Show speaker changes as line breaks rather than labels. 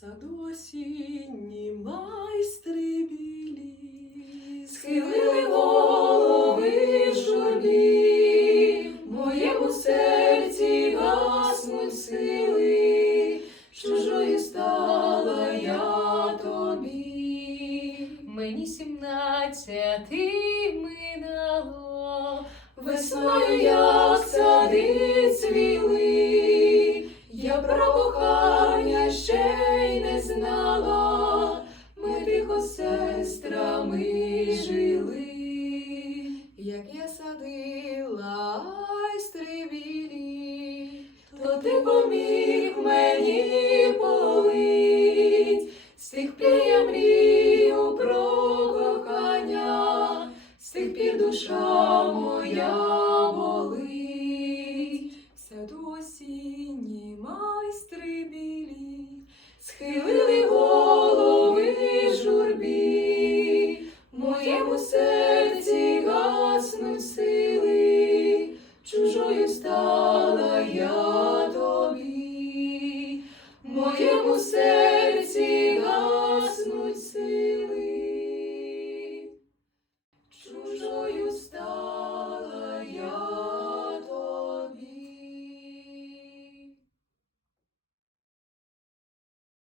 саду осінні майстри білі,
Схилили голови журбі, в моєму серці гаснуть сили, чужою стала я тобі. Мені сімнадцяти минало, весною як сади сестрами жили, як я садила айстри білі, то ти поміг мені полить, з тих пір я мрію про кохання, з тих пір душа моя болить, в саду осінні майстри білі, схилили стала я тобі.